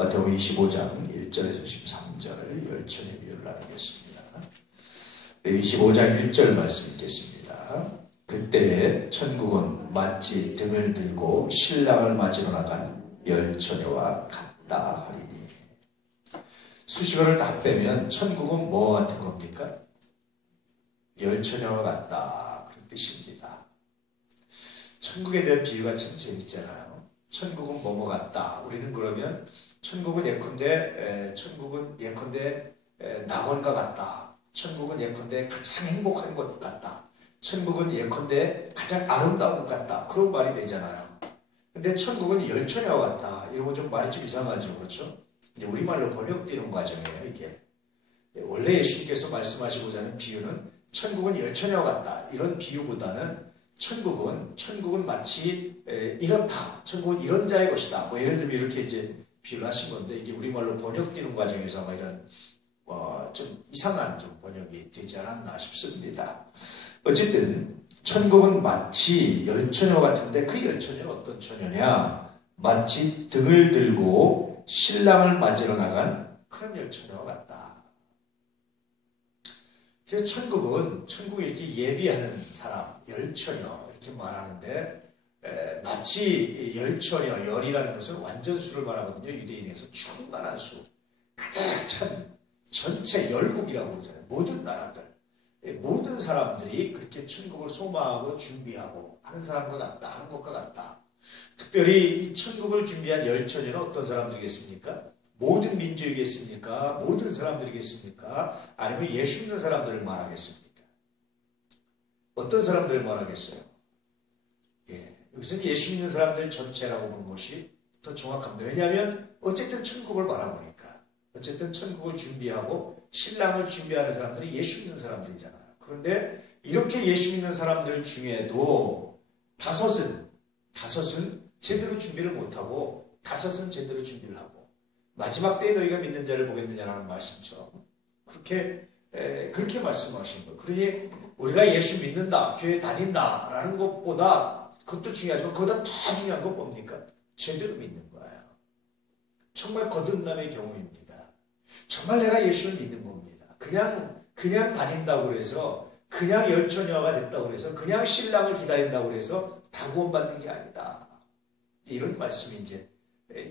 마태복음 25장 1절에서 13절 열천의 비유를 나누겠습니다. 25장 1절 말씀 읽겠습니다. 그때 천국은 마치 등을 들고 신랑을 맞으러 나간 열처녀와 같다 하리니. 수식어를 다 빼면 천국은 뭐와 같은 겁니까? 열처녀와 같다, 그런 뜻입니다. 천국에 대한 비유가 참 재밌잖아요. 천국은 뭐뭐 같다. 우리는 그러면 천국은 예컨대 낙원과 같다. 천국은 예컨대 가장 행복한 것 같다. 천국은 예컨대 가장 아름다운 것 같다. 그런 말이 되잖아요. 근데 천국은 열처녀와 같다. 이러면 좀 말이 좀 이상하죠. 그렇죠? 이제 우리말로 번역되는 과정이에요, 이게. 원래 예수님께서 말씀하시고자 하는 비유는 천국은 열처녀와 같다. 이런 비유보다는 천국은 마치 이렇다. 천국은 이런 자의 것이다. 뭐 예를 들면 이렇게 이제 비유를 하신 건데, 이게 우리말로 번역되는 과정에서 아마 이런 좀 이상한 좀 번역이 되지 않았나 싶습니다. 어쨌든 천국은 마치 열처녀 같은데, 그 열처녀는 어떤 처녀냐? 마치 등을 들고 신랑을 맞으러 나간 그런 열처녀와 같다. 그래서 천국에 이렇게 예비하는 사람, 열처녀 이렇게 말하는데, 마치 열처녀, 열이라는 것은 완전수를 말하거든요. 유대인에서 충만한 수, 가득 찬 전체 열국이라고 그러잖아요. 모든 나라들, 모든 사람들이 그렇게 천국을 소망하고 준비하고 하는 사람과 같다, 하는 것과 같다. 특별히 이 천국을 준비한 열처녀는 어떤 사람들이겠습니까? 모든 민족이겠습니까? 모든 사람들이겠습니까? 아니면 예수 믿는 사람들을 말하겠습니까? 어떤 사람들을 말하겠어요? 여기서는 예수 믿는 사람들 전체라고 보는 것이 더 정확합니다. 왜냐하면 어쨌든 천국을 바라보니까, 어쨌든 천국을 준비하고 신랑을 준비하는 사람들이 예수 믿는 사람들이잖아요. 그런데 이렇게 예수 믿는 사람들 중에도 다섯은 제대로 준비를 못하고, 다섯은 제대로 준비를 하고, 마지막 때에 너희가 믿는 자를 보겠느냐라는 말씀처럼 그렇게 말씀하신 거예요. 그러니 우리가 예수 믿는다, 교회 다닌다라는 것보다, 그것도 중요하지만 그보다 더 중요한 건 뭡니까? 제대로 믿는 거예요. 정말 거듭남의 경우입니다. 정말 내가 예수를 믿는 겁니다. 그냥 다닌다고 해서, 그냥 열처녀가 됐다고 해서, 그냥 신랑을 기다린다고 해서 다 구원받는 게 아니다. 이런 말씀이 이제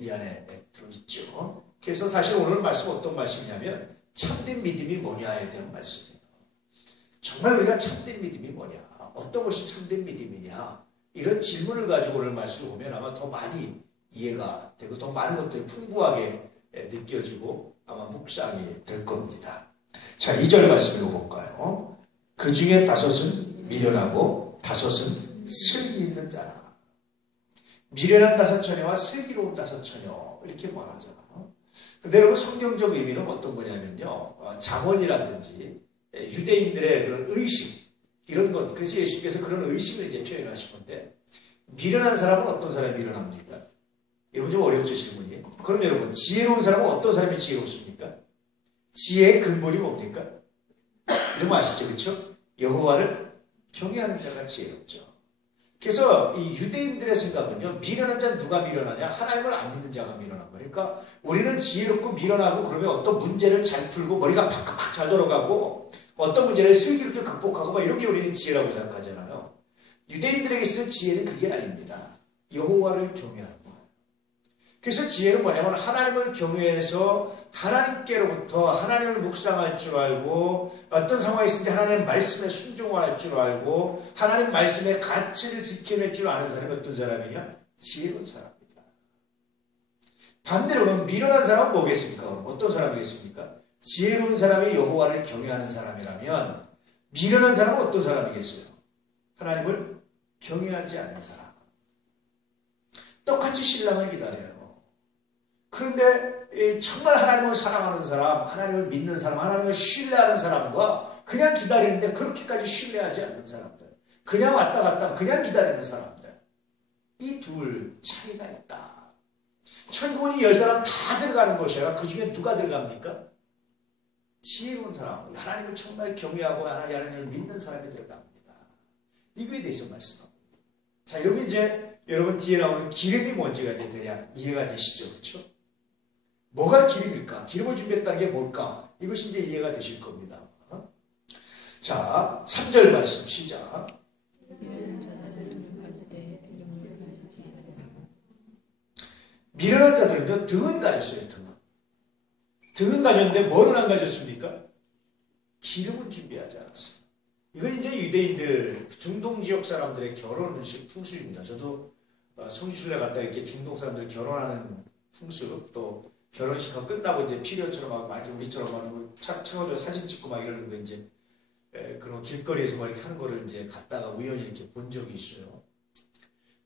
이 안에 들어있죠. 그래서 사실 오늘 말씀 어떤 말씀이냐면 참된 믿음이 뭐냐에 대한 말씀이에요. 정말 우리가 참된 믿음이 뭐냐, 어떤 것이 참된 믿음이냐, 이런 질문을 가지고 오늘 말씀을 보면 아마 더 많이 이해가 되고 더 많은 것들이 풍부하게 느껴지고 아마 묵상이 될 겁니다. 자, 2절 말씀 읽어볼까요? 그 중에 다섯은 미련하고 다섯은 슬기 있는 자라. 미련한 다섯 처녀와 슬기로운 다섯 처녀, 이렇게 말하잖아요. 근데 여러분, 성경적 의미는 어떤 거냐면요, 잠언이라든지 유대인들의 그런 의식, 이런 것, 그래서 예수님께서 그런 의식을 이제 표현하신 건데, 미련한 사람은 어떤 사람이 미련합니까? 여러분, 좀 어렵죠, 질문이. 그럼 여러분, 지혜로운 사람은 어떤 사람이 지혜롭습니까? 지혜의 근본이 뭡니까? 여러분 아시죠? 그렇죠? 여호와를 경외하는 자가 지혜롭죠. 그래서 이 유대인들의 생각은요, 미련한 자는 누가 미련하냐? 하나님을 안 믿는 자가 미련한 거예요. 그러니까 우리는 지혜롭고 미련하고, 그러면 어떤 문제를 잘 풀고 머리가 팍팍 잘 돌아가고 어떤 문제를 슬기롭게 극복하고 막 이런 게 우리는 지혜라고 생각하잖아요. 유대인들에게 있어서 지혜는 그게 아닙니다. 여호와를 경외하는 거예요. 그래서 지혜는 뭐냐면 하나님을 경외해서 하나님께로부터 하나님을 묵상할 줄 알고, 어떤 상황이 있는지 하나님의 말씀에 순종할 줄 알고, 하나님 말씀의 가치를 지켜낼 줄 아는 사람이 어떤 사람이냐? 지혜로운 사람입니다. 반대로 그럼 미련한 사람은 뭐겠습니까? 어떤 사람이겠습니까? 지혜로운 사람이 여호와를 경외하는 사람이라면, 미련한 사람은 어떤 사람이겠어요? 하나님을 경외하지 않는 사람. 똑같이 신랑을 기다려요. 그런데 정말 하나님을 사랑하는 사람, 하나님을 믿는 사람, 하나님을 신뢰하는 사람과 그냥 기다리는데 그렇게까지 신뢰하지 않는 사람들, 그냥 왔다 갔다 그냥 기다리는 사람들, 이 둘 차이가 있다. 천국은 이 10사람 다 들어가는 것이라, 그 중에 누가 들어갑니까? 지혜로운 사람, 하나님을 정말 경외하고 하나님을 믿는 사람이 들어갑니다. 이거에 대해서 말씀합니다. 자, 여러분 이제 여러분 뒤에 나오는 기름이 뭔지가 이제 대략 이해가 되시죠? 그렇죠? 뭐가 기름일까? 기름을 준비했다는 게 뭘까? 이것이 이제 이해가 되실 겁니다. 자, 3절 말씀 시작. 미련한 자들은요, 등은 가졌어요, 등은. 등은 가졌는데 뭐는 안 가졌습니까? 기름은 준비하지 않았어요. 이건 이제 유대인들, 중동 지역 사람들의 결혼식 풍습입니다. 저도 성지순례 갔다 이렇게 중동 사람들 결혼하는 풍습, 또 결혼식하고 끝나고 이제 피리어처럼 막 우리처럼 막 차 채워줘 사진 찍고 막 이러는 거 이제 그런 길거리에서 막 이렇게 하는 거를 이제 갔다가 우연히 이렇게 본 적이 있어요.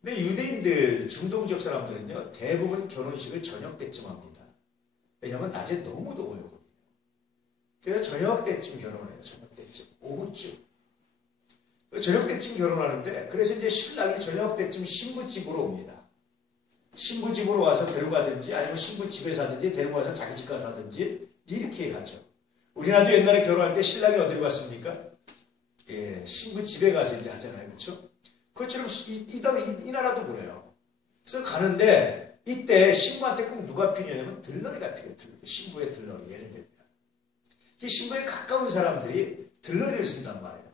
근데 유대인들, 중동 지역 사람들은요, 대부분 결혼식을 저녁 때쯤 합니다. 왜냐하면 낮에 너무 더워요. 그래서 저녁 때쯤 결혼을 해요. 저녁 때쯤. 오후쯤. 저녁 때쯤 결혼하는데, 그래서 이제 신랑이 저녁 때쯤 신부집으로 옵니다. 신부집으로 와서 데려가든지, 아니면 신부집에 사든지, 데리고 와서 자기 집 가서 하든지, 이렇게 하죠. 우리나라도 옛날에 결혼할 때 신랑이 어디로 갔습니까? 예, 신부집에 가서 이제 하잖아요. 그렇죠? 그것처럼 이 나라도 그래요. 그래서 가는데 이때 신부한테 꼭 누가 필요하냐면 들러리가 필요해요. 신부의 들러리. 예를 들면 신부에 가까운 사람들이 들러리를 쓴단 말이에요.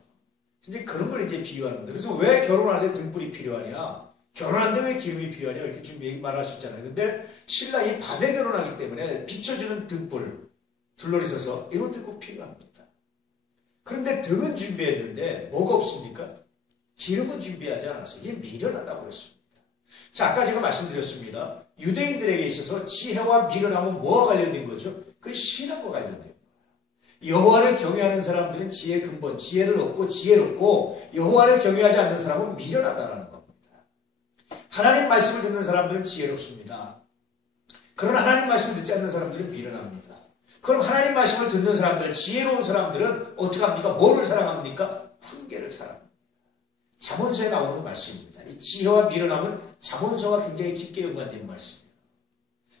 이제 그런 걸 이제 비유하는 겁니다. 그래서 왜 결혼하는데 등불이 필요하냐? 결혼하는데 왜 기름이 필요하냐? 이렇게 좀 말할 수 있잖아요. 근데 신랑이 밤에 결혼하기 때문에 비춰주는 등불, 들러리 써서 이런 것들이 꼭 필요합니다. 그런데 등은 준비했는데 뭐가 없습니까? 기름은 준비하지 않았어요. 이게 미련하다고 그랬습니다. 자, 아까 제가 말씀드렸습니다. 유대인들에게 있어서 지혜와 미련함은 뭐와 관련된 거죠? 그 신앙과 관련된 거예요. 여호와를 경외하는 사람들은 지혜의 근본, 지혜를 얻고 지혜롭고 여호와를 경외하지 않는 사람은 미련하다라는 겁니다. 하나님 말씀을 듣는 사람들은 지혜롭습니다. 그러나 하나님 말씀을 듣지 않는 사람들은 미련합니다. 그럼 하나님 말씀을 듣는 사람들은, 지혜로운 사람들은 어떻게 합니까? 뭐를 사랑합니까? 훈계를 사랑합니다. 잠언서에 나오는 말씀입니다. 이 지혜와 미련함은 잠언서와 굉장히 깊게 연관된 말씀이에요.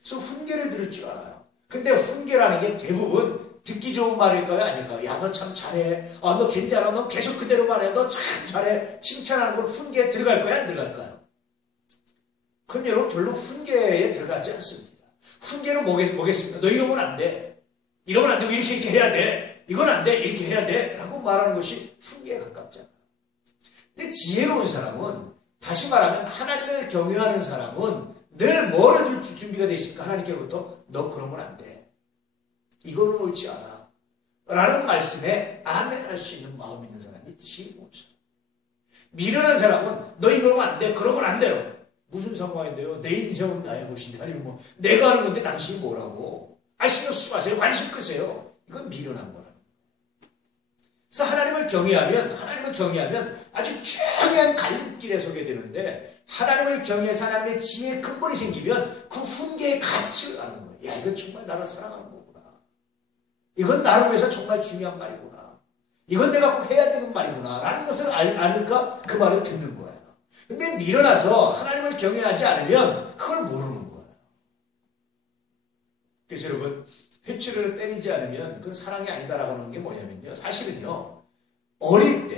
그래서 훈계를 들을 줄 알아요. 근데 훈계라는 게 대부분 듣기 좋은 말일까요? 아닐까요? 야, 너 참 잘해. 너 괜찮아. 너 계속 그대로만 해. 너 참 잘해. 칭찬하는 걸 훈계에 들어갈 거야? 안 들어갈까요? 그럼 여러분 별로 훈계에 들어가지 않습니다. 훈계는 뭐겠습니까? 너 이러면 안 돼. 이러면 안 되고 이렇게 해야 돼. 이건 안 돼. 이렇게 해야 돼. 라고 말하는 것이 훈계에 가깝잖아. 근데 지혜로운 사람은, 다시 말하면 하나님을 경외하는 사람은 늘 뭐를 들 준비가 되어 있습니까? 하나님께로부터 너 그러면 안 돼. 이거는 옳지 않아. 라는 말씀에 아멘 할 수 있는 마음 있는 사람이 지혜로운 사람. 미련한 사람은 너 이러면 안 돼. 그러면 안 돼요. 무슨 상황인데요? 내 인생은 나의 것인데, 아니면 뭐 내가 하는 건데 당신이 뭐라고. 신경 쓰지 마세요. 관심 끄세요. 이건 미련한 거라는 거예요. 그래서 하나님을 경외하면 아주 중요한 갈림길에 서게 되는데, 하나님을 경외해서 하나님의 지혜의 근본이 생기면 그 훈계의 가치를 아는 거예요. 야, 이건 정말 나를 사랑하는 거구나. 이건 나를 위해서 정말 중요한 말이구나. 이건 내가 꼭 해야 되는 말이구나. 라는 것을 아니까 그 말을 듣는 거예요. 근데 미련해서 하나님을 경외하지 않으면 그걸 모르는 거예요. 그래서 여러분, 회초리를 때리지 않으면 그건 사랑이 아니다라고 하는 게 뭐냐면요. 사실은요, 어릴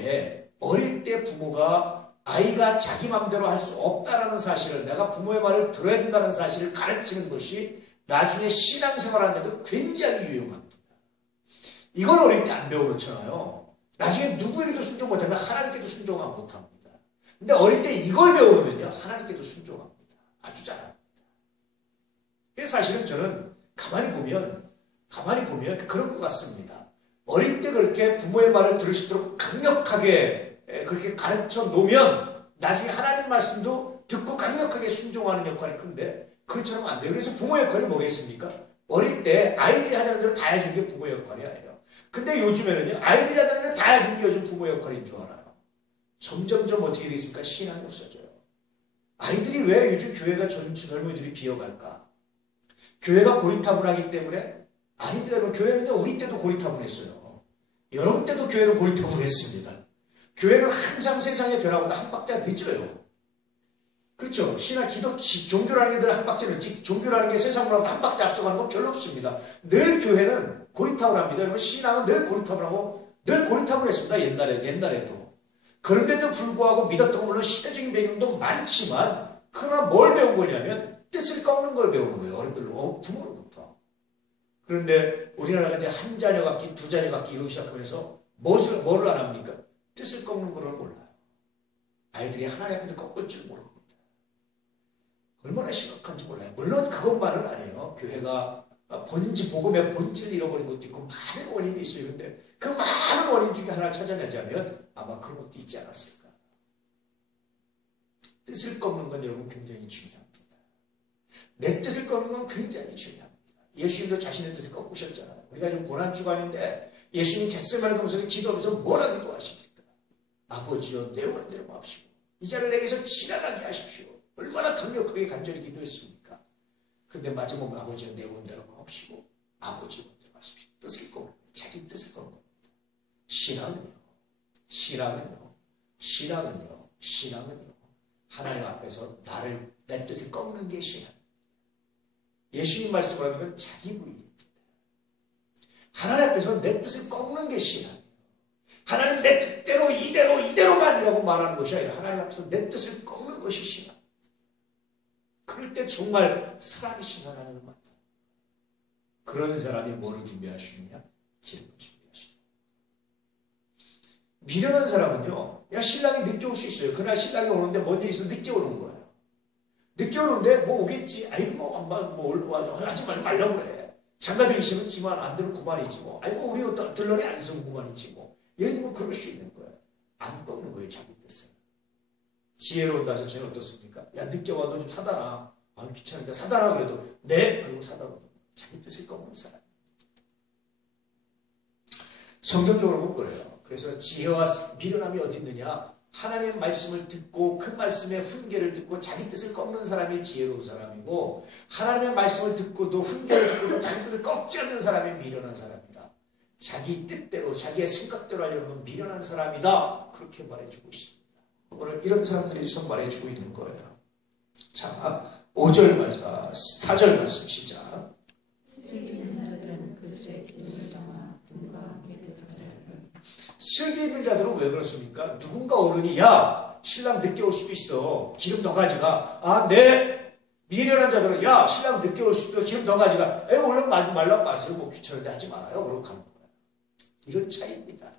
때 부모가 아이가 자기 마음대로 할 수 없다라는 사실을, 내가 부모의 말을 들어야 된다는 사실을 가르치는 것이 나중에 신앙생활하는 데도 굉장히 유용합니다. 이걸 어릴 때 안 배워놓잖아요. 나중에 누구에게도 순종 못하면 하나님께도 순종을 못합니다. 근데 어릴 때 이걸 배워놓으면요, 하나님께도 순종합니다. 아주 잘합니다. 그래서 사실은 저는 가만히 보면 그런 것 같습니다. 어릴 때 그렇게 부모의 말을 들을 수 있도록 강력하게 그렇게 가르쳐 놓으면 나중에 하나님 말씀도 듣고 강력하게 순종하는 역할이 큰데, 그것처럼 안 돼요. 그래서 부모 역할이 뭐겠습니까? 어릴 때 아이들이 하자는 대로 다 해주는 게 부모 역할이 아니에요. 근데 요즘에는요, 아이들이 하자는 대로 다 해주는 게 요즘 부모 역할인 줄 알아요. 점점점 어떻게 되겠습니까? 신앙이 없어져요. 아이들이 왜 요즘 교회가 젊은이들이 비어갈까? 교회가 고리타분하기 때문에? 아닙니다. 교회는요, 우리 때도 고리타분했어요. 여러분 때도 교회는 고리타분했습니다. 교회는 항상 세상의 변화보다 한 박자 늦어요. 그렇죠? 종교라는 게 늘 한 박자 늦지, 종교라는 게 세상 문화보다 한 박자 앞서가는 건 별로 없습니다. 늘 교회는 고리타분합니다. 여러분, 신앙은 늘 고리타분하고 늘 고리타분했습니다. 옛날에도. 그런데도 불구하고 믿었던 건 물론 시대적인 배경도 많지만, 그러나 뭘 배운 거냐면 뜻을 꺾는 걸 배우는 거예요. 어른들로, 부모로부터. 그런데 우리나라가 이제 한 자녀 갖기, 두 자녀 갖기 이러기 시작하면서 뭐를 안 합니까? 뜻을 꺾는 걸 몰라요. 아이들이 하나님 앞에서 꺾을 줄 모릅니다. 얼마나 심각한지 몰라요. 물론 그것만은 아니에요. 교회가 복음의 본질을 잃어버린 것도 있고 많은 원인이 있어요. 그런데 그 많은 원인 중에 하나 찾아내자면 아마 그런 것도 있지 않았을까. 뜻을 꺾는 건 여러분 굉장히 중요합니다. 내 뜻을 꺾는 건 굉장히 중요합니다. 예수님도 자신의 뜻을 꺾으셨잖아요. 우리가 지금 고난주간인데 예수님 겟세마네 동산에서 기도하면서 뭐라 기도하십니까? 아버지여 내 원대로 마옵시고 이 자를 내게서 지나가게 하십시오. 얼마나 강력하게 간절히 기도했습니까? 그런데 마지막에 아버지여 내 원대로 마옵시고 아버지 원대로 마십시오. 뜻을 꺾는 자기 뜻을 꺾는 겁니다. 신앙은요 하나님 앞에서 내 뜻을 꺾는 게 신앙. 예수님 말씀을 하면 자기 부인입니다. 하나님 앞에서 내 뜻을 꺾는 게 신앙이에요. 하나님 내 뜻대로 이대로만이라고 말하는 것이 아니라 하나님 앞에서 내 뜻을 꺾는 것이 신앙. 그럴 때 정말 살아계신 하나님을 만나. 그런 사람이 뭐를 준비하시느냐? 기름을 준비하시느냐. 미련한 사람은요, 야 신랑이 늦게 올 수 있어요. 그날 신랑이 오는데 뭔 일이 있어 늦게 오는 거예요. 늦게 오는데 뭐 오겠지. 아이고 뭐 하지 말라고 그래. 장가들이 있으면 지만 안 들으면 그만이지 뭐. 아이고 우리 들러리 안 있으면 그만이지 뭐. 예를 들면 그럴 수 있는 거예요. 안 꺾는 거예요 자기 뜻을. 지혜로운 다섯 저는 어떻습니까? 야 늦게 와 너 좀 사다 놔. 아 귀찮은데 사다 놔 그래도 네 그러고 사다 놔. 자기 뜻을 꺾는 사람. 성경적으로 보면 그래요. 그래서 지혜와 미련함이 어디 있느냐? 하나님의 말씀을 듣고 그 말씀의 훈계를 듣고 자기 뜻을 꺾는 사람이 지혜로운 사람이고 하나님의 말씀을 듣고도 훈계를 듣고도 자기 뜻을 꺾지 않는 사람이 미련한 사람이다. 자기 뜻대로 자기의 생각대로 하려는 건 미련한 사람이다. 그렇게 말해주고 있습니다. 오늘 이런 사람들이 말해주고 있는 거예요. 자 4절 말씀 시작. 슬기 있는 자들은 왜 그렇습니까? 누군가 어른이 야 신랑 늦게 올 수도 있어. 기름 더 가져가. 아 네. 미련한 자들은 야 신랑 늦게 올 수도 있어. 기름 더 가져가. 얼른 말라고 마세요. 뭐 귀찮은데 하지 말아요. 그러고 가는 거예요. 이런 차이입니다.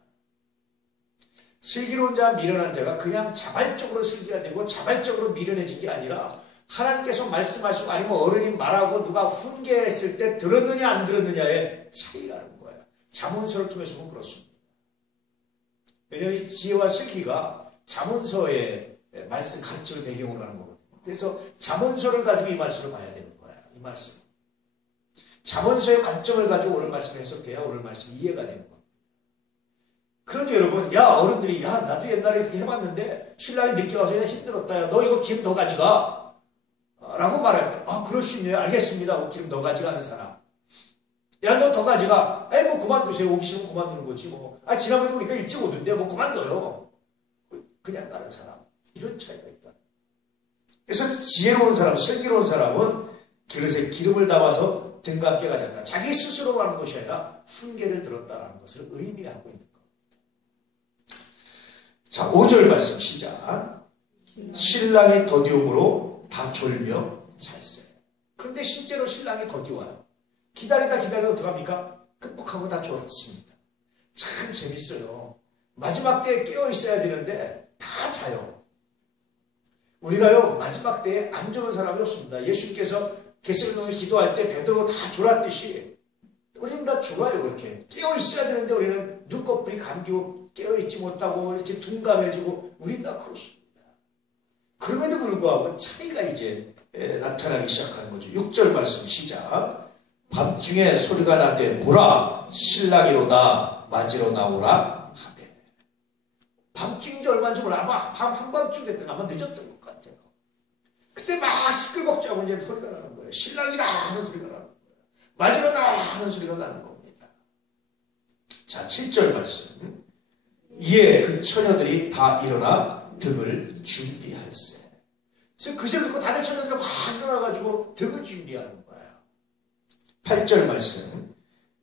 슬기로운 자, 미련한 자가 그냥 자발적으로 슬기가 되고 자발적으로 미련해진 게 아니라 하나님께서 말씀하시고 아니면 어른이 말하고 누가 훈계했을 때 들었느냐 안 들었느냐의 차이라는 거예요. 잠언서를 통해서 보면 그렇습니다. 왜냐하면 이 지혜와 슬기가 잠언서의 말씀 가르침을 배경으로 하는 거거든요. 그래서 잠언서를 가지고 이 말씀을 봐야 되는 거야. 이 말씀. 잠언서의 관점을 가지고 오늘 말씀을 해석해야 오늘 말씀이 이해가 되는 거예요. 그러니 여러분, 야 어른들이 야 나도 옛날에 이렇게 해봤는데 신랑이 늦게 와서 힘들었다. 야, 너 이거 기름 더 가져가. 라고 말할 때 아 그럴 수 있네요. 알겠습니다. 기름 더 가져가는 사람. 야 너 더 가져가. 에이 뭐 그만두세요. 오기 싫으면 그만두는 거지 뭐. 아 지난번에 보니까 일찍 오던데 뭐 그만둬요. 그냥 다른 사람. 이런 차이가 있다. 그래서 지혜로운 사람, 슬기로운 사람은 그릇에 기름을 담아서 등과 함께 가져갔다. 자기 스스로 하는 것이 아니라 훈계를 들었다는 것을 의미하고 있는 겁니다. 자 5절 말씀 시작. 신랑이 더디움으로 다 졸며 잤어요. 그런데 실제로 신랑이 더디워요. 기다리다 어떡합니까? 극복하고 다 졸았습니다. 참 재밌어요. 마지막 때에 깨어 있어야 되는데 다 자요. 우리가요 마지막 때에 안 좋은 사람이 없습니다. 예수님께서 겟세마네 기도할 때 베드로 다 졸았듯이 우리는 다 졸아요. 그렇게 깨어 있어야 되는데 우리는 눈꺼풀이 감기고 깨어 있지 못하고 이렇게 둔감해지고 우리는 다 그렇습니다. 그럼에도 불구하고 차이가 이제 나타나기 시작하는 거죠. 6절 말씀 시작. 밤중에 소리가 나되 보라 신랑이로다 맞으러 나오라 하되. 밤중인지 얼마인지 몰라. 아마 밤 한밤중 됐던 아마 늦었던 것 같아요. 그때 막 시끌벅적하고 이제 소리가 나는 거예요. 신랑이다 하는 소리가 나는 거예요. 맞으러 나오라 하는 소리가 나는 겁니다. 자 7절 말씀. 이에 그 처녀들이 다 일어나 등을 준비할세. 그래서 그 소리 듣고 다들 처녀들이 확 일어나가지고 등을 준비하는 거예요. 8절 말씀.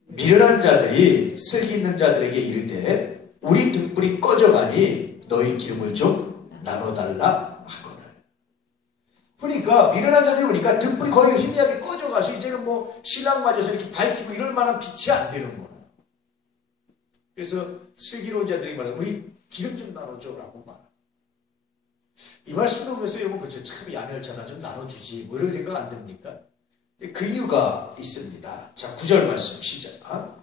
미련한 자들이 슬기 있는 자들에게 이르되 우리 등불이 꺼져가니 너희 기름을 좀 나눠달라 하거늘. 그러니까 미련한 자들이 보니까 등불이 거의 희미하게 꺼져 들어가서 이제는 뭐 신랑 맞아서 이렇게 밝히고 이럴 만한 빛이 안 되는 거예요. 그래서 슬기로운 자들에게 말하면 우리 기름 좀 나눠줘라고 말해요. 이 말씀 보면서 여러분 그렇죠. 참 야멸차다 좀 나눠주지 뭐 이런 생각 안 듭니까? 그 이유가 있습니다. 자 9절 말씀 시작.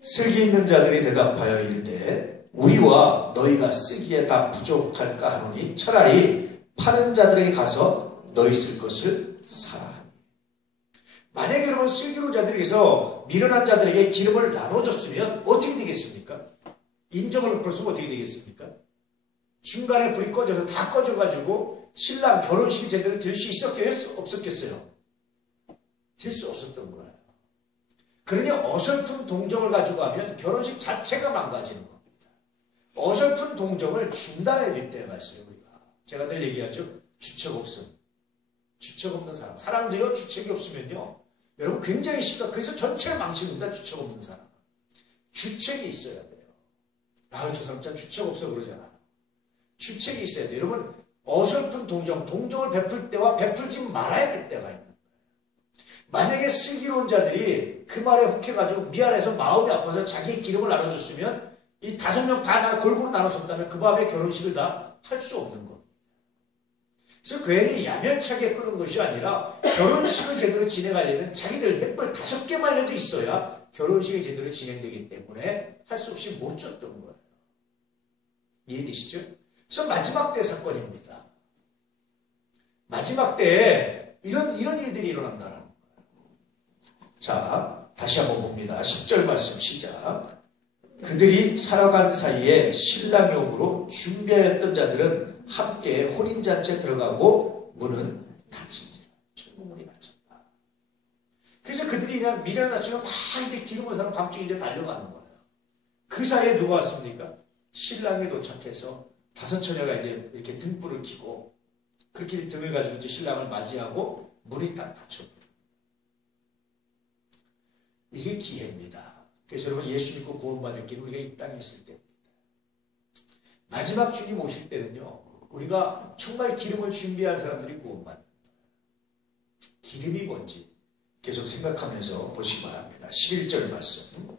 슬기 있는 자들이 대답하여 이르되 우리와 너희가 쓰기에 다 부족할까 하노니 차라리 파는 자들에게 가서 너희 쓸 것을 사라 하니. 만약에 여러분 슬기로운 자들에게서 미련한 자들에게 기름을 나눠줬으면 어떻게 되겠습니까? 인정을 베풀었으면 어떻게 되겠습니까? 중간에 불이 꺼져서 다 꺼져가지고 신랑 결혼식이 제대로 될 수 있었겠어요? 없었겠어요? 될 수 없었던 거예요. 그러니 어설픈 동정을 가지고 하면 결혼식 자체가 망가지는 겁니다. 어설픈 동정을 중단해 줄 때가 있어요. 우리가. 제가 늘 얘기하죠. 주책 없음. 주책 없는 사람. 사랑도요. 주책이 없으면요. 여러분 굉장히 심각. 그래서 전체를 망칩니다. 주책 없는 사람. 주책이 있어야 돼요. 저 사람 참 주책 없어 그러잖아. 주책이 있어야 돼요. 여러분 어설픈 동정을 베풀 때와 베풀지 말아야 될 때가 있는 거예요. 만약에 슬기로운 자들이 그 말에 혹해가지고 미안해서 마음이 아파서 자기의 기름을 나눠줬으면 이 5명 다 골고루 나눴었다면 그 밤에 결혼식을 다 할 수 없는 겁니다. 그래서 괜히 야멸차게 끄는 것이 아니라 결혼식을 제대로 진행하려면 자기들 햇벌 5개만 해도 있어야 결혼식이 제대로 진행되기 때문에 할 수 없이 못 줬던 거예요. 이해되시죠? 그래서 마지막 때 사건입니다. 마지막 때에 이런 일들이 일어난다는 거예요. 자, 다시 한번 봅니다. 10절 말씀 시작. 그들이 살아간 사이에 신랑의 옥으로 준비하였던 자들은 함께 혼인잔치에 들어가고 문은 닫힌지라. 철문이 닫혔다. 그래서 그들이 그냥 미련하시면 막 이제 기름을 사러 밤중에 이제 달려가는 거예요. 그 사이에 누가 왔습니까? 신랑이 도착해서 5 처녀가 이제 이렇게 등불을 켜고 그렇게 등을 가지고 이제 신랑을 맞이하고 문이 딱 닫혔고. 이게 기회입니다. 그래서 여러분 예수 믿고 구원받을 길은 우리가 이 땅에 있을 때입니다. 마지막 주님 오실 때는요. 우리가 정말 기름을 준비한 사람들이 구원받는 기름이 뭔지 계속 생각하면서 보시기 바랍니다. 11절 말씀.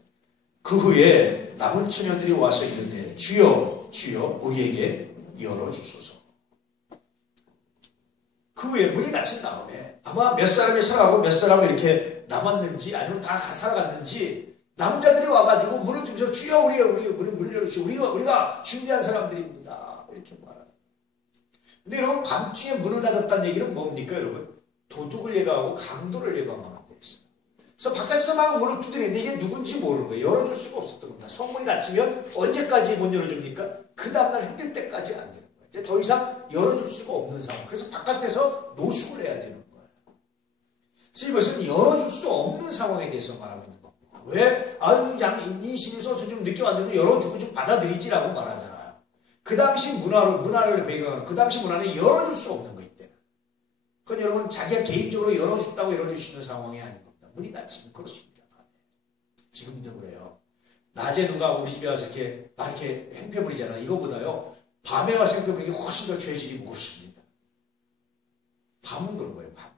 그 후에 남은 처녀들이 와서 이르되 주여 주여 우리에게 열어주소서. 그 후에 문이 닫힌 다음에 아마 몇 사람이 살아가고 몇 사람이 이렇게 남았는지 아니면 다 살아갔는지 남은 자들이 와가지고 문을 두면서 주여 우리 문을 열어주시오. 우리가 준비한 사람들입니다. 이렇게 말합니다. 근데 여러분 밤중에 문을 닫았다는 얘기는 뭡니까 여러분? 도둑을 예방하고 강도를 예방하는 데 있어요. 그래서 바깥에서 막 문을 두드리는데 이게 누군지 모르는 거예요. 열어줄 수가 없었던 겁니다. 성문이 닫히면 언제까지 못 열어줍니까? 그 다음날 해 뜰 때까지 안 되는 거예요. 이제 더 이상 열어줄 수가 없는 상황. 그래서 바깥에서 노숙을 해야 되는 거예요. 그래서 이것은 열어줄 수 없는 상황에 대해서 말하고 있는 겁니다. 왜? 인심에서 좀 늦게 왔는데 열어주고 좀 받아들이지라고 말하잖아요. 그 당시 문화를 배경하는 그 당시 문화는 열어줄 수 없는 거 있대. 그건 여러분 자기가 개인적으로 열어줬다고 열어줄 수 있는 상황이 아닌 겁니다. 문이 닫히면 그렇습니다. 지금도 그래요. 낮에 누가 우리 집에 와서 이렇게 행패 부리잖아요. 이거보다요. 밤에 와서 행패 부리는 게 훨씬 더 죄질이 무겁습니다. 밤은 그런 거예요. 밤.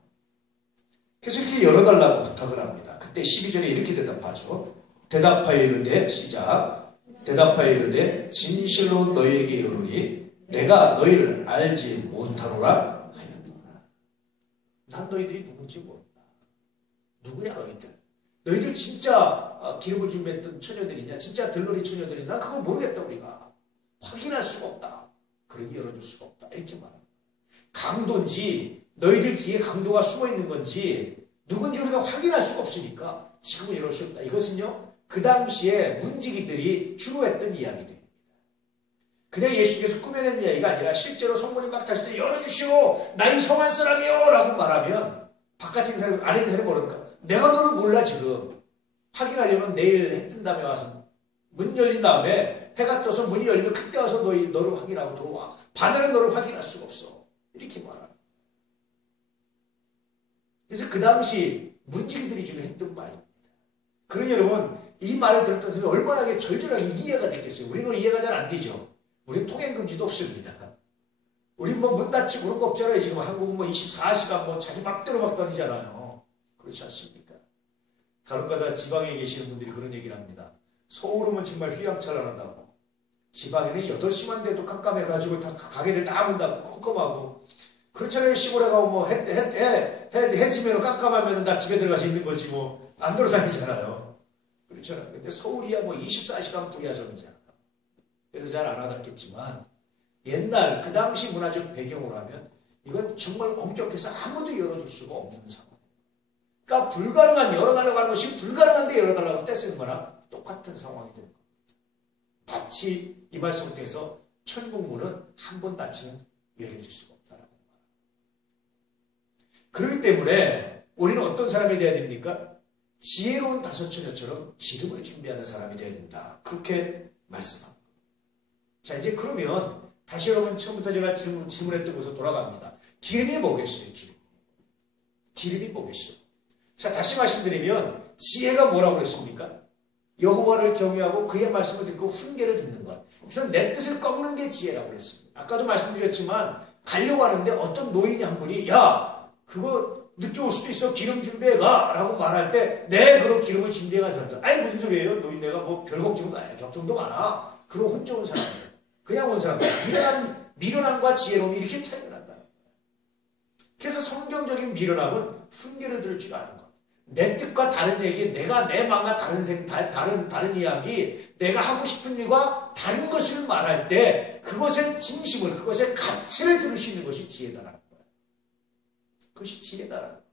그래서 이렇게 열어달라고 부탁을 합니다. 그때 12절에 이렇게 대답하죠. 대답하여 이르되 시작. 대답하여 이르되 진실로 너희에게 이르노니 내가 너희를 알지 못하노라 하였노라. 난 너희들이 누군지 모른다. 누구냐 너희들. 너희들 진짜 기름을 준비했던 처녀들이냐 진짜 들러리 처녀들이냐 난 그걸 모르겠다. 우리가 확인할 수가 없다. 그러니 열어줄 수가 없다. 이렇게 말합니다. 강도인지 너희들 뒤에 강도가 숨어있는 건지 누군지 우리가 확인할 수가 없으니까 지금은 이럴 수 없다. 이것은요 그 당시에 문지기들이 주로 했던 이야기들입니다. 그냥 예수님께서 꾸며낸 이야기가 아니라 실제로 성문이 막 닫힐 때 열어주시오 나 이 성한 사람이요 라고 말하면 바깥에 있는 사람이 안에 있는 사람이 모르니까 내가 너를 몰라 지금. 확인하려면 내일 해 뜬 다음에 와서 문 열린 다음에 해가 떠서 문이 열리면 그때 와서 너를 확인하고 들어와. 밤에는 너를 확인할 수가 없어. 이렇게 말하는. 그래서 그 당시 문지기들이 좀 했던 말입니다. 그러니 여러분 이 말을 들었던 사람이 얼마나 절절하게 이해가 됐겠어요. 우리는 이해가 잘 안 되죠. 우리는 통행금지도 없습니다. 우린 문 닫히고 그런 거 없잖아요. 지금 한국은 24시간 자기 맘대로 막 다니잖아요. 그렇지 않습니까? 가끔가다 지방에 계시는 분들이 그런 얘기를 합니다. 서울은 정말 휘황찬란하다고. 지방에는 8시만 돼도 깜깜해가지고 다 가게들 다 문닫고 껌껌하고. 그렇잖아요. 시골에 가고 뭐 해지면 깜깜하면 다 집에 들어가서 있는 거지 뭐 안 돌아다니잖아요. 그렇잖아요. 근데 서울이야 뭐 24시간 불이야 정이잖아요. 그래서 잘 안 와닿겠지만 옛날 그 당시 문화적 배경으로 하면 이건 정말 엄격해서 아무도 열어줄 수가 없는 상황. 그러니까 불가능한 열어달라고 하는 것이 불가능한데 열어달라고 떼쓰는 거랑 똑같은 상황이 되는 겁니다. 마치 이 말씀을 통해서 천국문은 한 번 닫히면 열어줄 수가 없다라는 말. 그렇기 때문에 우리는 어떤 사람이 되어야 됩니까? 지혜로운 다섯 처녀처럼 기름을 준비하는 사람이 되어야 된다. 그렇게 말씀합니다. 자, 이제 그러면 다시 여러분 처음부터 제가 질문했던 곳으로 돌아갑니다. 기름이 뭐겠어요? 기름이 뭐겠어요? 자, 다시 말씀드리면 지혜가 뭐라고 그랬습니까? 여호와를 경외하고 그의 말씀을 듣고 훈계를 듣는 것. 그래서 내 뜻을 꺾는 게 지혜라고 그랬습니다. 아까도 말씀드렸지만 가려고 하는데 어떤 노인이 한 분이 야 그거 늦게 올 수도 있어. 기름 준비해가 라고 말할 때 네 그럼 기름을 준비해간 사람들. 아니 무슨 소리예요? 노인 내가 뭐 별 걱정도 아니야. 걱정도 많아. 그럼 혼자 온 사람들. 그냥 온 사람들. 미련함과 지혜로움이 이렇게 차이가 난다. 그래서 성경적인 미련함은 훈계를 들을 줄 아는 것. 내 뜻과 다른 얘기, 내가 내 마음과 다른 이야기, 내가 하고 싶은 일과 다른 것을 말할 때 그것의 진심을, 그것의 가치를 들을 수 있는 것이 지혜다라는 거예요. 그것이 지혜다라는 거예요.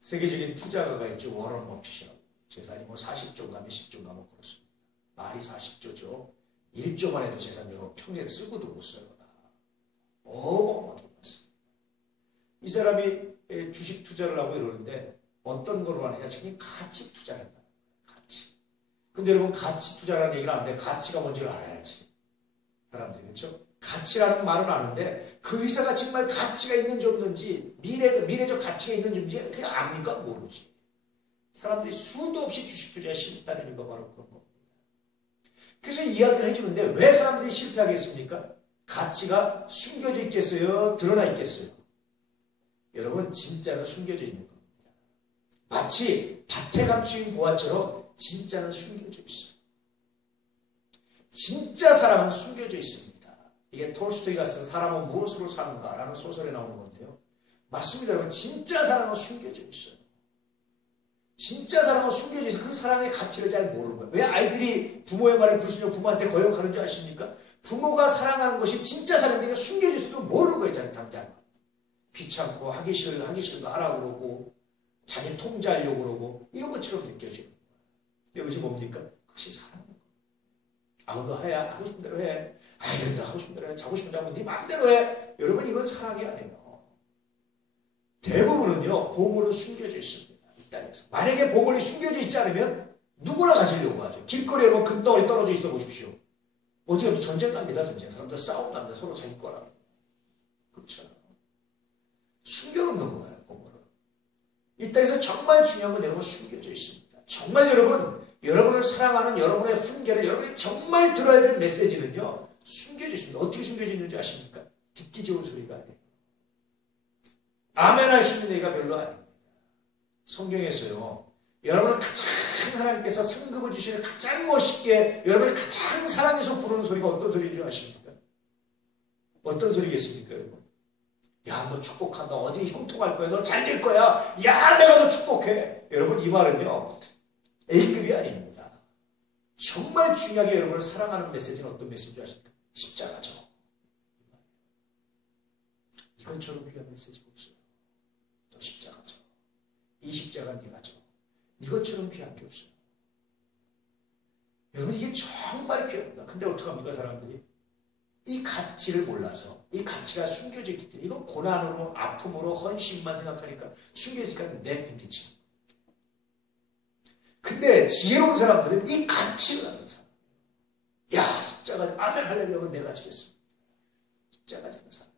세계적인 투자가가 있죠. 워런 버핏이라고. 재산이 뭐 40조인가 몇십 조인가 뭐 그렇습니다. 말이 40조죠. 1조만 해도 재산 여러 평생 쓰고도 못 써요. 어마어마하게 많습니다. 이 사람이 주식 투자를 하고 이러는데 어떤 걸로 하느냐? 자기 가치 투자를 한다. 가치. 근데 여러분 가치 투자라는 얘기를 하는데 가치가 뭔지를 알아야지. 사람들이 그렇죠? 가치라는 말은 아는데 그 회사가 정말 가치가 있는지 없는지 미래적 가치가 있는지 없는지 그게 압니까? 모르지. 사람들이 수도 없이 주식 투자에 실패하는 이유가 바로 그런 겁니다. 그래서 이야기를 해주는데 왜 사람들이 실패하겠습니까? 가치가 숨겨져 있겠어요? 드러나 있겠어요? 여러분 진짜는 숨겨져 있는 겁니다. 마치 밭에 감추인 보화처럼 진짜는 숨겨져 있어요. 진짜 사랑은 숨겨져 있습니다. 이게 톨스토이가 쓴 사람은 무엇으로 사는가 라는 소설에 나오는 건데요. 맞습니다. 여러분 진짜 사랑은 숨겨져 있어요. 진짜 사랑은 숨겨져 있어서 그 사랑의 가치를 잘 모르는 거예요. 왜 아이들이 부모의 말에 불순종 부모한테 거역하는 줄 아십니까? 부모가 사랑하는 것이 진짜 사랑인데 숨겨져 있어도 모르는 거예요. 자기 당장. 귀찮고 하기 싫은 거 하라고 그러고 자기 통제하려고 그러고 이런 것처럼 느껴져요. 이것이 뭡니까? 그것이 사랑입니다. 아우 너 해야 하고 싶은 대로 해. 아유 너 하고 싶은 대로 해. 자고 싶은 대로 하면 네 마음대로 해. 여러분 이건 사랑이 아니에요. 대부분은요 보물은 숨겨져 있습니다. 이 땅에서. 만약에 보물이 숨겨져 있지 않으면 누구나 가지려고 하죠. 길거리에 보면 금덩어리 떨어져 있어 보십시오. 어떻게 하면 전쟁 납니다. 전쟁. 사람들 싸움 납니다. 서로 자기 거라. 그렇죠. 숨겨놓는 거예요. 보물은. 이 땅에서 정말 중요한 건 여러분 숨겨져 있습니다. 정말 여러분을 사랑하는 여러분의 훈계를 여러분이 정말 들어야 될 메시지는요. 숨겨져 있습니다. 어떻게 숨겨져 있는지 아십니까? 듣기 좋은 소리가 아니에요. 아멘 할 수 있는 얘기가 별로 아닙니다. 성경에서요. 여러분을 가장 하나님께서 상급을 주시는 가장 멋있게 여러분을 가장 사랑해서 부르는 소리가 어떤 소리인 줄 아십니까? 어떤 소리겠습니까? 여러분? 야, 너 축복한다. 어디 형통할 거야. 너 잘 될 거야. 야, 내가 너 축복해. 여러분, 이 말은요. A급이 아닙니다. 정말 중요하게 여러분을 사랑하는 메시지는 어떤 메시지인지 아십니까? 십자가죠. 이것처럼 귀한 메시지가 없어요. 또 십자가죠. 이 십자가 네가죠. 이것처럼 귀한 게 없어요. 여러분, 이게 정말 귀합니다. 근데 어떡합니까, 사람들이? 이 가치를 몰라서 이 가치가 숨겨져 있기 때문에 이건 고난으로 아픔으로 헌신만 생각하니까 숨겨지니까 내팽개치. 근데 지혜로운 사람들은 이 가치를 아는 사람. 야 십자가 아멘 하려면 내가 지겠습니다. 십자가 지는 사람.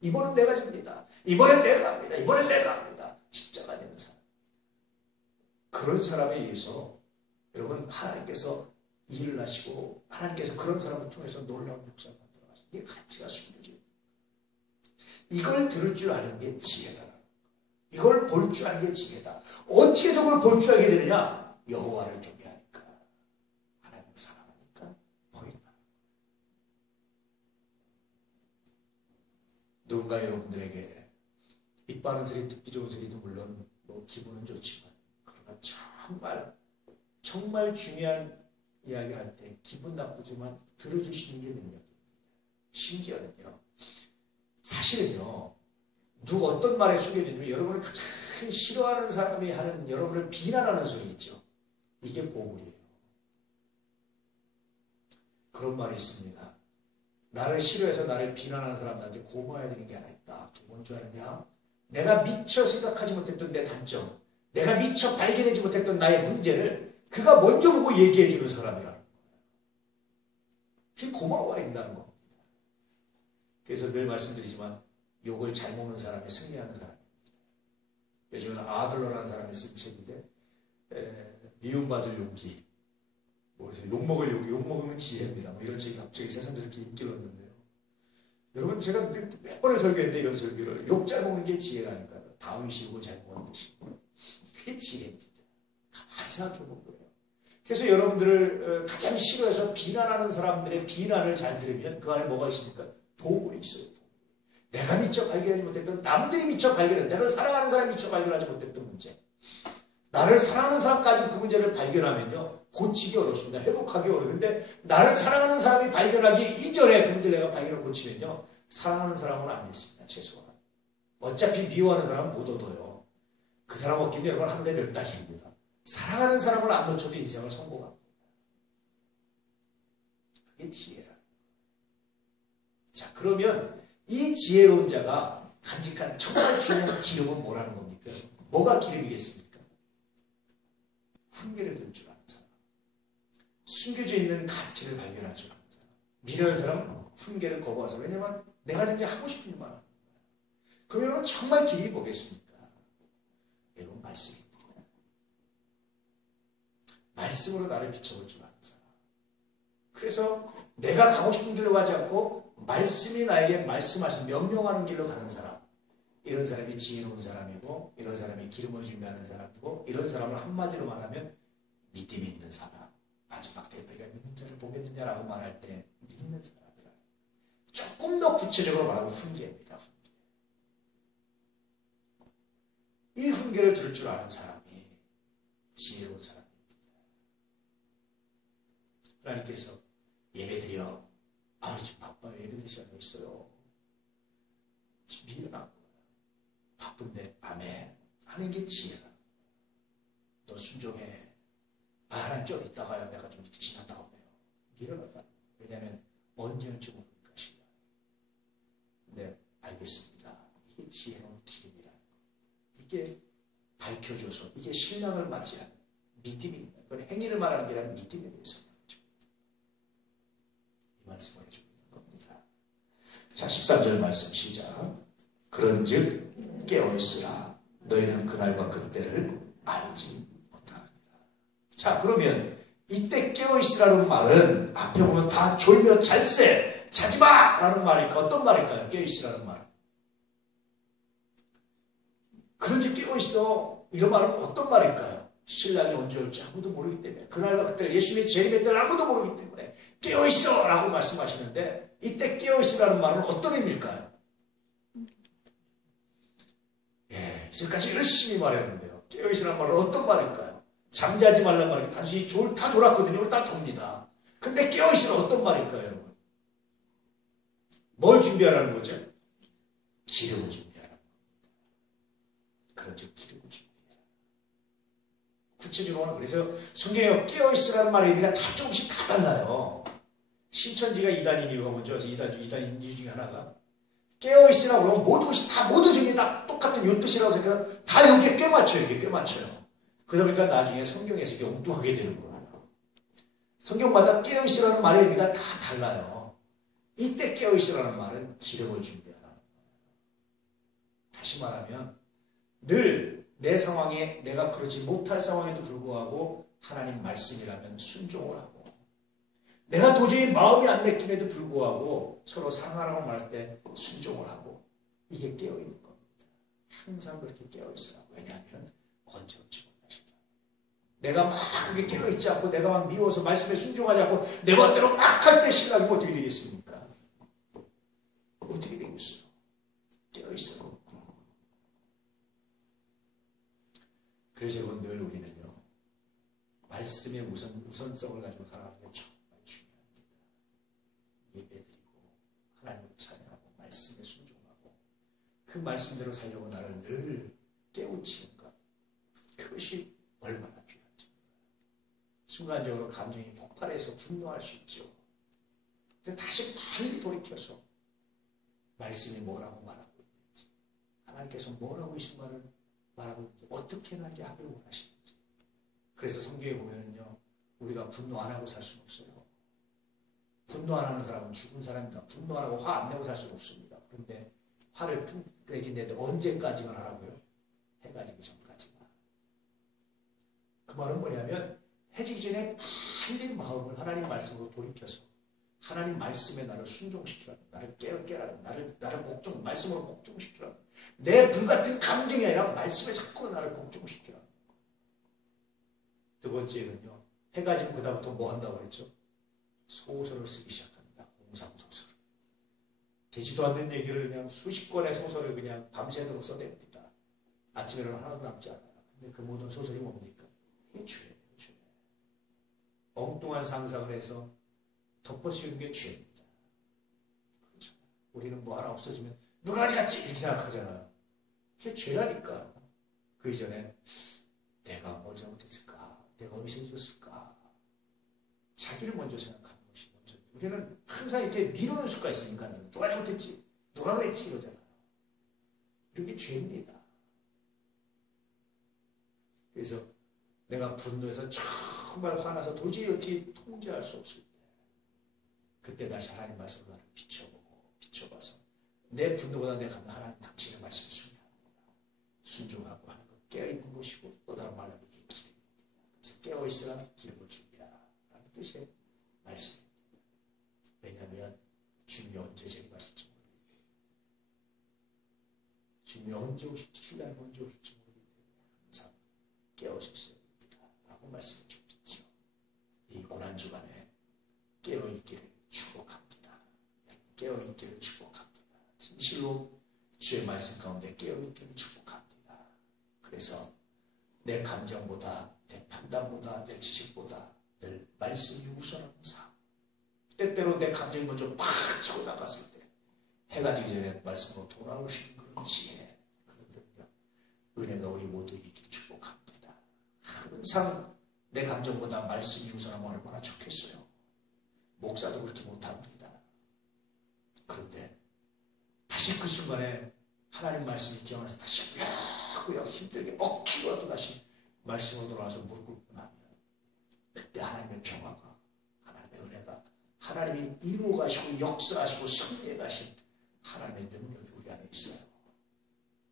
이번은 내가 집니다. 이번엔 내가 합니다. 이번엔 내가 합니다. 십자가 지는 사람. 그런 사람에 의해서 여러분 하나님께서 일을 하시고 하나님께서 그런 사람을 통해서 놀라운 역사를 만들어가시고 이게 가치가 숨겨져요. 이걸 들을 줄 아는 게 지혜다. 이걸 볼 줄 아는 게 지혜다. 어떻게 저걸 볼 줄 알게 되느냐? 여호와를 경외하니까, 하나님을 사랑하니까 보인다. 누군가 여러분들에게 이빠른 소리, 듣기 좋은 소리도 물론 뭐 기분은 좋지만, 그러나 정말 중요한 이야기를 할 때 기분 나쁘지만 들어주시는 게 능력입니다. 심지어는요, 사실은요, 누구 어떤 말에 숙여지면 여러분을 가장 싫어하는 사람이 하는 여러분을 비난하는 소리 있죠. 이게 보물이에요. 그런 말이 있습니다. 나를 싫어해서 나를 비난하는 사람들한테 고마워야 되는 게 하나 있다. 그게 뭔 줄 아느냐? 내가 미처 생각하지 못했던 내 단점, 내가 미처 발견하지 못했던 나의 문제를 그가 먼저 보고 얘기해 주는 사람이라는 거예요. 그게 고마워야 된다는 겁니다. 그래서 늘 말씀드리지만 욕을 잘 먹는 사람이 승리하는 사람입니다. 요즘은 아들러라는 사람이 쓴 책인데 미움받을 용기, 욕먹는 지혜입니다. 뭐 이런 책이 갑자기 세상에서 이렇게 인기를 얻는데요. 여러분, 제가 몇 번을 설교했는데 이런 설교를, 욕 잘 먹는 게 지혜라니까요. 다윗이 욕을 잘 먹는 게 그게 지혜입니다. 가만히 생각해 본 거예요. 그래서 여러분들을 가장 싫어해서 비난하는 사람들의 비난을 잘 들으면 그 안에 뭐가 있습니까? 보물이 있어요. 내가 미처 발견하지 못했던, 남들이 미처 발견한, 나를 사랑하는 사람이 미처 발견하지 못했던 문제, 나를 사랑하는 사람까지 그 문제를 발견하면요, 고치기 어렵습니다. 회복하기 어려운데, 나를 사랑하는 사람이 발견하기 이전에 그 문제를 내가 발견을 고치면요, 사랑하는 사람은 안 믿습니다. 최소한. 어차피 미워하는 사람은 못 얻어요. 그 사람 얻기는 여러분 하루에 몇 달입니다. 사랑하는 사람을 안 놓쳐도 인생을 성공합니다. 그게 지혜라. 자, 그러면 이 지혜로운 자가 간직한 정말 중요한 기름은 뭐라는 겁니까? 뭐가 기름이겠습니까? 훈계를 들 줄 아는 사람, 숨겨져 있는 가치를 발견할 줄 아는 사람, 미련한 사람은 훈계를 거부해서, 왜냐면 내가 되게 하고 싶은 일만 하는 거야. 그럼 여러분 정말 길이 뭐겠습니까? 여러분 말씀입니다. 말씀으로 나를 비춰볼 줄 아는 사람. 그래서 내가 가고 싶은 길로 가지 않고 말씀이 나에게 말씀하신, 명령하는 길로 가는 사람, 이런 사람이 지혜로운 사람이고, 이런 사람이 기름을 준비하는 사람이고, 이런 사람을 한마디로 말하면 믿음이 있는 사람. 마지막 때 너희가 믿는 자를 보겠느냐라고 말할 때 믿는 사람이라. 조금 더 구체적으로 말하면 훈계입니다. 훈계. 이 훈계를 들을 줄 아는 사람이 지혜로운 사람입니다. 하나님께서 예배드려, 우리 집 바빠요. 예배드릴 시간이 있어요. 미련한 거야. 바쁜데 아멘 하는 게 지혜라. 너 순종해. 하나님 좀 있다가요, 내가 좀 지났다 오네요. 미련하다. 왜냐하면 언제 올지 모르니까 시간. 근데 알겠습니다. 이게 지혜로운 기름이라는 거. 이게 밝혀줘서 이게 신랑을 맞이하는 믿음입니다. 그건 행위를 말하는 게 아니라 믿음에 대해서 말하죠. 이 말씀을 해주고 있는 겁니다. 자, 13절 말씀 시작. 그런즉 깨어있으라. 너희는 그날과 그때를 알지 못하느니라. 자, 그러면 이때 깨어있으라는 말은 앞에 보면 다 졸며 잘세, 자지마! 라는 말일까? 어떤 말일까요? 깨어있으라는 말은. 그런즉 깨어있어. 이런 말은 어떤 말일까요? 신랑이 언제 올지 아무도 모르기 때문에, 그날과 그때를, 예수님의 재림의 때를 아무도 모르기 때문에 깨어있어! 라고 말씀하시는데, 이때 깨어있으라는 말은 어떤 의미일까요? 이제까지 열심히 말했는데요. 깨어있으라는 말은 어떤 말일까요? 잠자지 말란 말이 단순히 다 졸았거든요. 다 좁니다. 근데 깨어있으라 어떤 말일까요, 여러분? 뭘 준비하라는 거죠? 기름을 준비하라는 겁니다. 그렇죠. 기름을 준비하라. 구체적으로는 그래서 성경에 깨어있으라는 말의 의미가 다 조금씩 다 달라요. 신천지가 이단인 이유가 뭔지 아세요? 이단인 이유 중에 하나가 깨어있으라고 그러면 모든 것이 다, 모든 성경이 다 똑같은 요 뜻이라고 생각해서 다 여기에 꿰맞춰요. 이게 꿰맞춰요. 그러다 보니까 나중에 성경에서 이게 엉뚱하게 되는 거예요. 성경마다 깨어있으라는 말의 의미가 다 달라요. 이때 깨어있으라는 말은 기름을 준비하라는 거예요. 다시 말하면 늘 내 상황에, 내가 그러지 못할 상황에도 불구하고 하나님 말씀이라면 순종을 하고, 내가 도저히 마음이 안 내킴에도 불구하고 서로 사랑하라고 말할 때 순종을 하고, 이게 깨어있는 겁니다. 항상 그렇게 깨어있으라고. 왜냐하면 언제 올지 몰라신다. 내가 막 그게 깨어있지 않고 내가 막 미워서 말씀에 순종하지 않고 내 멋대로 막 할 때 신랑이 어떻게 되겠습니까? 어떻게 되겠어요? 깨어있어. 그래서 여러분 늘 우리는요, 말씀의 우선성을 가지고 살아가는 게 정말 중요합니다. 예배드리고 하나님을 찬양하고 말씀에 순종하고 그 말씀대로 살려고 나를 늘 깨우치는 것, 그것이 얼마나 귀한지. 순간적으로 감정이 폭발해서 분노할 수 있죠. 근데 다시 빨리 돌이켜서 말씀이 뭐라고 말하고 있는지, 하나님께서 뭐라고 이 순간을 말하고 있는지, 어떻게 나에게 하길 원하시는지. 그래서 성경에 보면은요, 우리가 분노 안 하고 살 수는 없어요. 분노 안 하는 사람은 죽은 사람입니다. 분노 안 하고 화 안 내고 살 수는 없습니다. 그런데 화를 내긴 내도 언제까지만 하라고요? 해가 지기 전까지만. 그 말은 뭐냐면 해 지기 전에 빨리 마음을 하나님 말씀으로 돌이켜서 하나님 말씀에 나를 순종시키라. 나를 깨라. 나를 말씀으로 복종시키라. 내 불같은 감정이 아니라 말씀에 자꾸 나를 복종시키라. 두 번째는요, 해가 지고 그다음부터 뭐 한다고 그랬죠? 소설을 쓰기 시작합니다. 공상소설. 되지도 않는 얘기를 그냥 수십 권의 소설을 그냥 밤새도록 써댑니다. 아침에는 하나도 남지 않아요. 근데 그 모든 소설이 뭡니까? 그게 죄예요, 죄. 엉뚱한 상상을 해서 덮어씌우는 게 죄입니다. 그렇죠. 우리는 뭐 하나 없어지면 누가 가져갔지? 이렇게 생각하잖아요. 그게 죄라니까. 그 이전에 내가 뭘 잘못했을까? 내가 어디서 잊었을까? 자기를 먼저 생각하는 것이 먼저. 우리는 항상 이렇게 미루는 수가 있으니까 누가 잘못했지? 누가 그랬지? 이러잖아요. 이런 게 죄입니다. 그래서 내가 분노해서 정말 화나서 도저히 어떻게 통제할 수 없을 때, 그때 다시 하나님 말씀을 나를 비춰봐서 내 분노보다 내 감당, 하나님 당신의 말씀을 순종하고 하는 것, 깨어있는 것이고 또 다른 말로 이게 기름입니다. 그래서 깨어있으라 기름을 줍니다 라는 뜻의 말씀입니다. 왜냐하면 주님이 언제 제일 말씀을지 모르기 때문에, 주님이 언제 오실지, 신랑이 언제 오실지 모르기 때문에 항상 깨어있어야 됩니다 라고 말씀을 주셨죠. 이 고난주간에 깨어있기를 축복합니다. 깨어있기를 축복합니다. 진실로 주의 말씀 가운데 깨어있기를 축복합니다. 그래서 내 감정보다, 내 판단보다, 내 지식보다 늘 말씀이 우선하는 삶. 때때로 내 감정이 먼저 팍 치고 나갔을 때 해가 지기 전에 말씀으로 돌아오시는 그런 지혜, 그런 은혜가 우리 모두에게 축복합니다. 항상 내 감정보다 말씀이 우선하면 얼마나 좋겠어요. 목사도 그렇게 못합니다. 그런데 다시 그 순간에 하나님 말씀이 기억나서 다시 꾸역 힘들게 억지로라도 다시 말씀으로 돌아와서 무릎 꿇고 나면 그때 하나님의 평화가, 하나님의 은혜가, 하나님이 이루어가시고 역사하시고 승리해 가신 하나님의 능력이 우리 안에 있어요.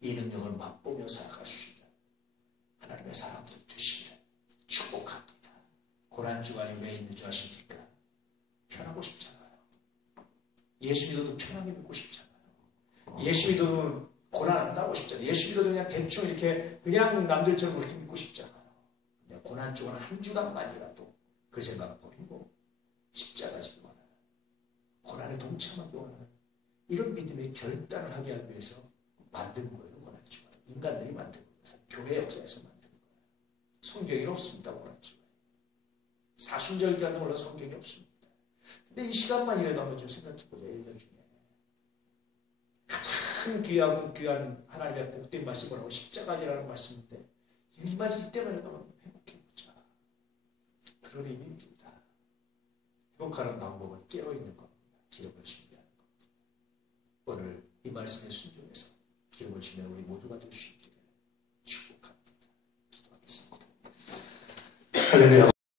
이 능력을 맛보며 살아갈 수 있는 하나님의 사람들 되시기를 축복합니다. 고난주간이 왜 있는 줄 아십니까? 편하고 싶잖아요. 예수 믿어도 편하게 믿고 싶잖아요. 예수 믿어도 고난 안 당하고 싶잖아요. 예수 믿어도 그냥 대충 이렇게 그냥 남들처럼 그렇게 믿고 싶잖아요. 근데 고난 주간 한 주간만이라도 그 생각 버리고 십자가 지기 원하는, 고난에 동참하기 원하는 이런 믿음의 결단을 하게 하기 위해서 만든 거예요. 고난 주간. 인간들이 만든 거예요. 교회 역사에서 만든 거예요. 성경이 없습니다. 고난 주간. 사순절기하는 걸로 성경이 없습니다. 근데 이 시간만이라도 한번 좀 생각해보자. 1년 중에 가장 귀한 하나님의 복된 말씀을 하고 십자가지라는 말씀인데 이 말씀 때문에 한번 회복해보자. 그런 의미입니다. 회복하는 방법은 깨어있는 겁니다. 기름을 준비하는 겁니다. 오늘 이 말씀에 순종해서 기름을 주면 우리 모두가 될 수 있기를 축복합니다. 기도하겠습니다. 할렐루야.